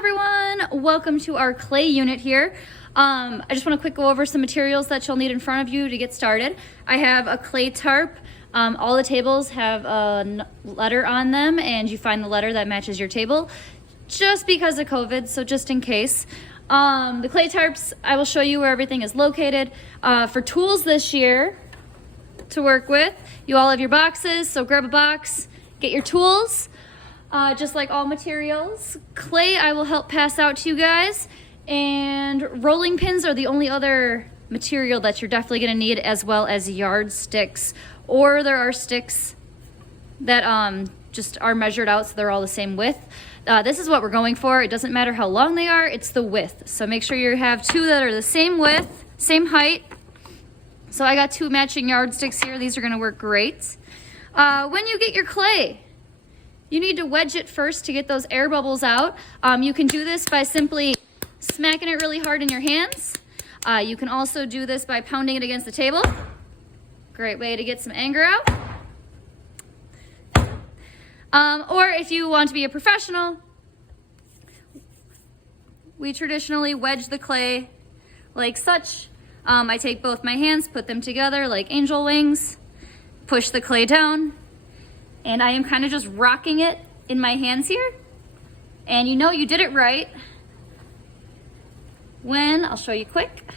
everyone, welcome to our clay unit here. I just want to quick go over some materials that you'll need in front of you to get started. I have a clay tarp. All the tables have a letter on them, and you find the letter that matches your table just because of COVID, so just in case. The clay tarps, I will show you where everything is located. For tools this year to work with, you all have your boxes, so grab a box, get your tools. Just like all materials. Clay I will help pass out to you guys, and rolling pins are the only other material that you're definitely going to need, as well as yardsticks, or there are sticks that just are measured out so they're all the same width. This is what we're going for. It doesn't matter how long they are, it's the width. So make sure you have two that are the same width, same height. So I got two matching yardsticks here. These are going to work great. When you get your clay, you need to wedge it first to get those air bubbles out. You can do this by simply smacking it really hard in your hands. You can also do this by pounding it against the table. Great way to get some anger out. Or if you want to be a professional, we traditionally wedge the clay like such. I take both my hands, put them together like angel wings, push the clay down, and I am kind of just rocking it in my hands here. And you know you did it right when, I'll show you quick.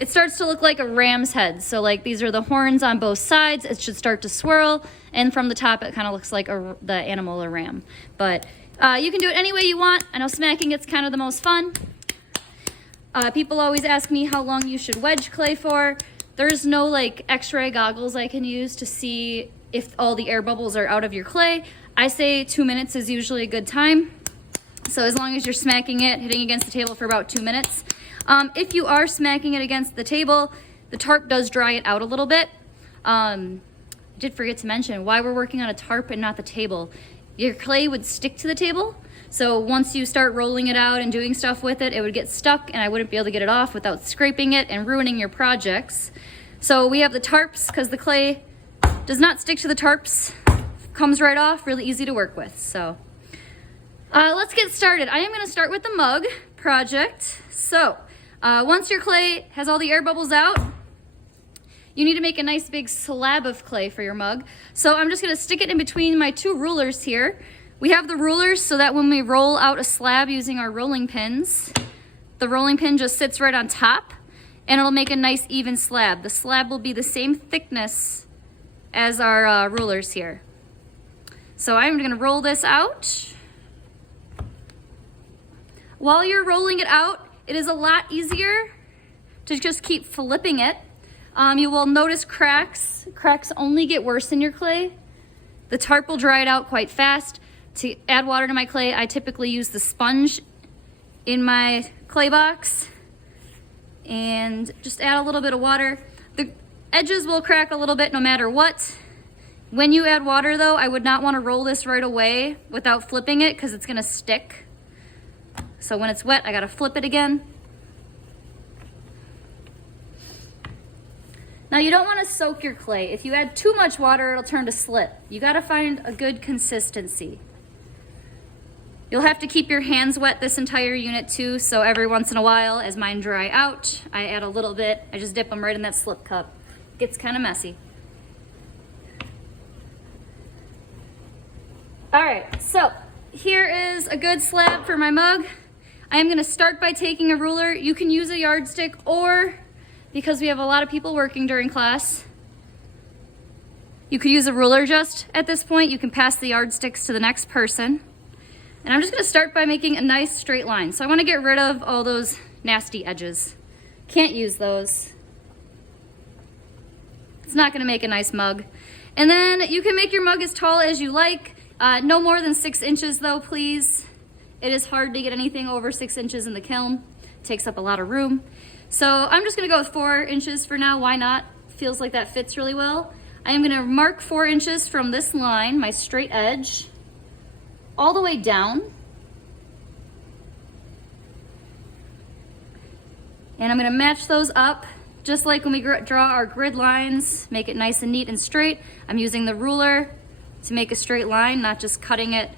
It starts to look like a ram's head. So like these are the horns on both sides. It should start to swirl. And from the top, it kind of looks like the animal, a ram. But you can do it any way you want. I know smacking it's kind of the most fun. People always ask me how long you should wedge clay for. There's no like x-ray goggles I can use to see if all the air bubbles are out of your clay. I say 2 minutes is usually a good time. So as long as you're smacking it, hitting against the table for about 2 minutes. If you are smacking it against the table, the tarp does dry it out a little bit. I did forget to mention why we're working on a tarp and not the table. Your clay would stick to the table. So once you start rolling it out and doing stuff with it, it would get stuck and I wouldn't be able to get it off without scraping it and ruining your projects. So we have the tarps because the clay does not stick to the tarps, comes right off, really easy to work with. So let's get started. I am going to start with the mug project. So once your clay has all the air bubbles out, you need to make a nice big slab of clay for your mug. So I'm just going to stick it in between my two rulers here. We have the rulers so that when we roll out a slab using our rolling pins, the rolling pin just sits right on top and it'll make a nice even slab. The slab will be the same thickness as our rulers here. So I'm going to roll this out. While you're rolling it out, it is a lot easier to just keep flipping it. You will notice cracks. Cracks only get worse in your clay. The tarp will dry it out quite fast. To add water to my clay, I typically use the sponge in my clay box and just add a little bit of water. The edges will crack a little bit no matter what. When you add water though, I would not want to roll this right away without flipping it because it's going to stick. So when it's wet, I got to flip it again. Now you don't want to soak your clay. If you add too much water, it'll turn to slip. You got to find a good consistency. You'll have to keep your hands wet this entire unit too, so every once in a while, as mine dry out, I add a little bit. I just dip them right in that slip cup. It gets kind of messy. All right, so here is a good slab for my mug. I am going to start by taking a ruler. You can use a yardstick, or because we have a lot of people working during class, you could use a ruler just at this point. You can pass the yardsticks to the next person. And I'm just going to start by making a nice straight line. So I want to get rid of all those nasty edges. Can't use those. It's not going to make a nice mug. And then you can make your mug as tall as you like. No more than 6 inches though, please. It is hard to get anything over 6 inches in the kiln. It takes up a lot of room. So I'm just going to go with 4 inches for now. Why not? Feels like that fits really well. I am going to mark 4 inches from this line, my straight edge, all the way down. And I'm going to match those up just like when we draw our grid lines, make it nice and neat and straight, I'm using the ruler to make a straight line, not just cutting it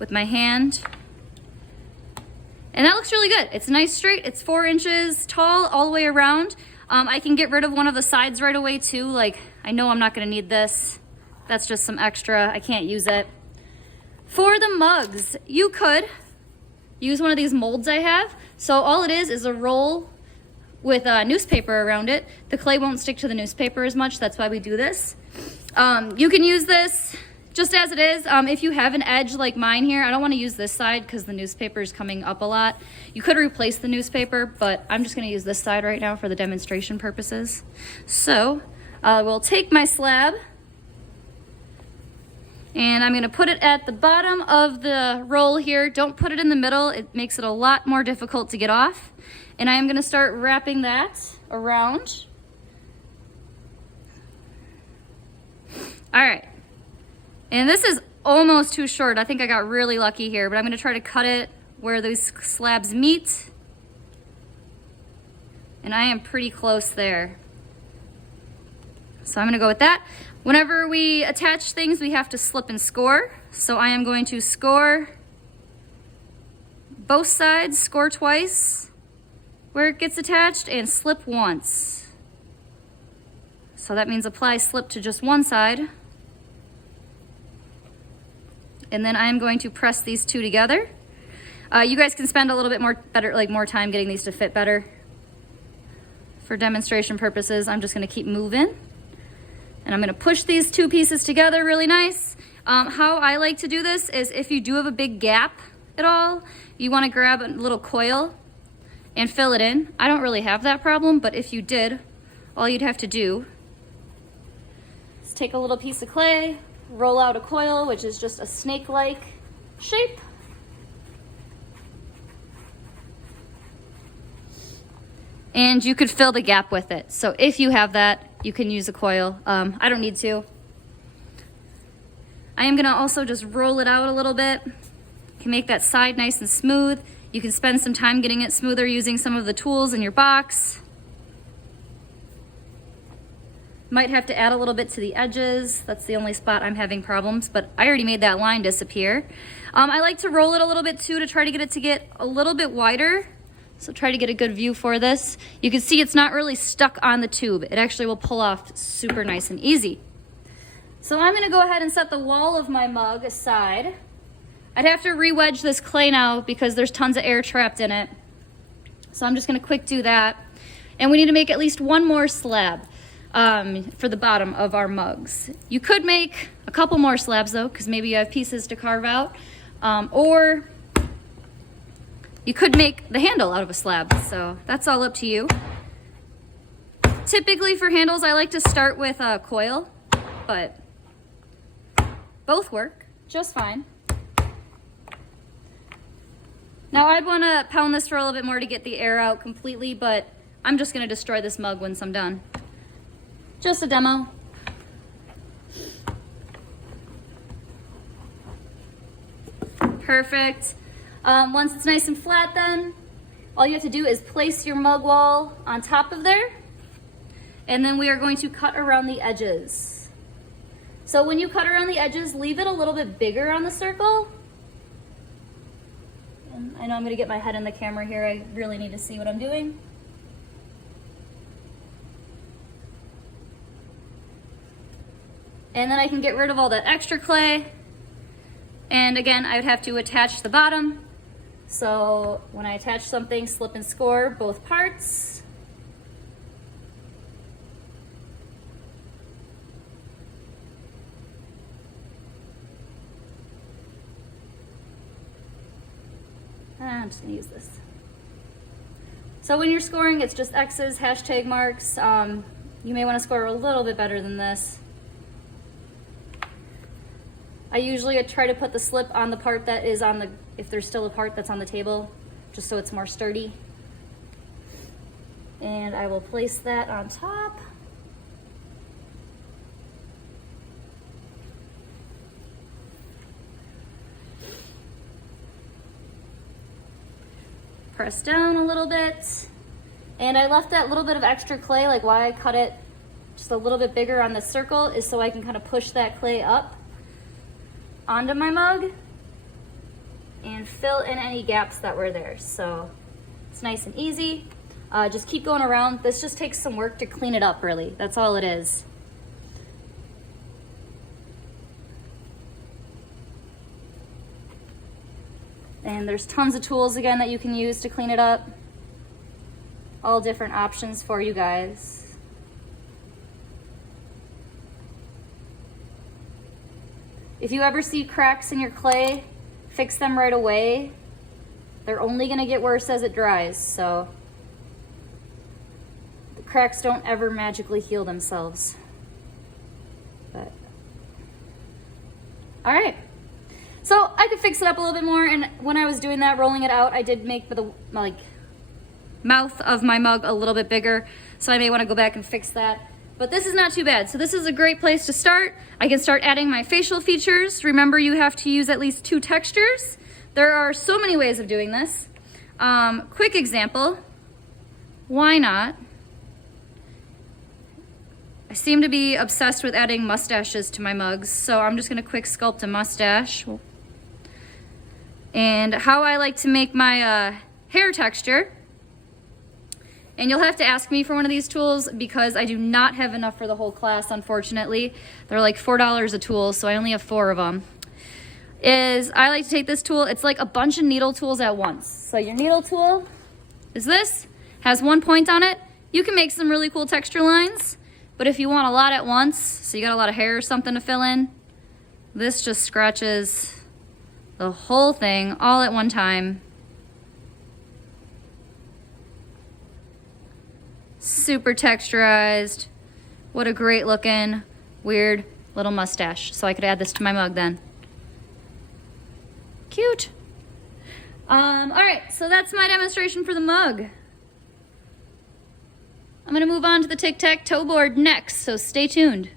with my hand. And that looks really good. It's nice straight, it's 4 inches tall all the way around. I can get rid of one of the sides right away too. Like, I know I'm not gonna need this. That's just some extra, I can't use it. For the mugs, you could use one of these molds I have. So all it is a roll with newspaper around it. The clay won't stick to the newspaper as much, that's why we do this. You can use this just as it is. If you have an edge like mine here, I don't want to use this side because the newspaper is coming up a lot. You could replace the newspaper, but I'm just going to use this side right now for the demonstration purposes. So we'll take my slab and I'm going to put it at the bottom of the roll here. Don't put it in the middle. It makes it a lot more difficult to get off. And I am going to start wrapping that around. All right. And this is almost too short. I think I got really lucky here, but I'm going to try to cut it where those slabs meet. And I am pretty close there. So I'm going to go with that. Whenever we attach things, we have to slip and score. So I am going to score both sides, score twice where it gets attached, and slip once. So that means apply slip to just one side. And then I'm going to press these two together. You guys can spend a little bit more time getting these to fit better. For demonstration purposes, I'm just gonna keep moving. And I'm gonna push these two pieces together really nice. How I like to do this is if you do have a big gap at all, you wanna grab a little coil and fill it in. I don't really have that problem, but if you did, all you'd have to do is take a little piece of clay, roll out a coil, which is just a snake-like shape. And you could fill the gap with it. So if you have that, you can use a coil. I don't need to. I am gonna also just roll it out a little bit. You can make that side nice and smooth. You can spend some time getting it smoother using some of the tools in your box. Might have to add a little bit to the edges. That's the only spot I'm having problems, but I already made that line disappear. I like to roll it a little bit too to try to get it to get a little bit wider. So try to get a good view for this. You can see it's not really stuck on the tube. It actually will pull off super nice and easy. So I'm gonna go ahead and set the wall of my mug aside. I'd have to re-wedge this clay now because there's tons of air trapped in it. So I'm just gonna quick do that. And we need to make at least one more slab for the bottom of our mugs. You could make a couple more slabs though, because maybe you have pieces to carve out. Or you could make the handle out of a slab, so that's all up to you. Typically for handles, I like to start with a coil, but both work just fine. Now I'd want to pound this for a little bit more to get the air out completely, but I'm just going to destroy this mug once I'm done. Just a demo. Perfect. Once it's nice and flat then, all you have to do is place your mug wall on top of there, and then we are going to cut around the edges. So when you cut around the edges, leave it a little bit bigger on the circle. And I know I'm gonna get my head in the camera here, I really need to see what I'm doing. And then I can get rid of all that extra clay. And again, I would have to attach the bottom. So when I attach something, slip and score both parts. I'm just gonna use this. So when you're scoring, it's just X's, hashtag marks. You may wanna score a little bit better than this. I usually try to put the slip on the part that is on the, if there's still a part that's on the table, just so it's more sturdy. And I will place that on top. Press down a little bit. And I left that little bit of extra clay, like why I cut it just a little bit bigger on the circle is so I can kind of push that clay up onto my mug and fill in any gaps that were there. So it's nice and easy. Just keep going around. This just takes some work to clean it up, really. That's all it is. And there's tons of tools again that you can use to clean it up. All different options for you guys. If you ever see cracks in your clay, fix them right away. They're only gonna get worse as it dries, so the cracks don't ever magically heal themselves. But, all right. So I could fix it up a little bit more, and when I was doing that, rolling it out, I did make the mouth of my mug a little bit bigger, so I may want to go back and fix that. But this is not too bad. So this is a great place to start. I can start adding my facial features. Remember, you have to use at least 2 textures. There are so many ways of doing this. Quick example, why not? I seem to be obsessed with adding mustaches to my mugs, so I'm just gonna quick sculpt a mustache. And how I like to make my hair texture, and you'll have to ask me for one of these tools because I do not have enough for the whole class, unfortunately. They're like $4 a tool, so I only have 4 of them. Is I like to take this tool, it's like a bunch of needle tools at once. So your needle tool is this, has 1 point on it. You can make some really cool texture lines, but if you want a lot at once, so you got a lot of hair or something to fill in, this just scratches the whole thing all at one time. Super texturized. What a great looking, weird little mustache. So I could add this to my mug then. Cute. All right, so that's my demonstration for the mug. I'm gonna move on to the tic-tac-toe board next, so stay tuned.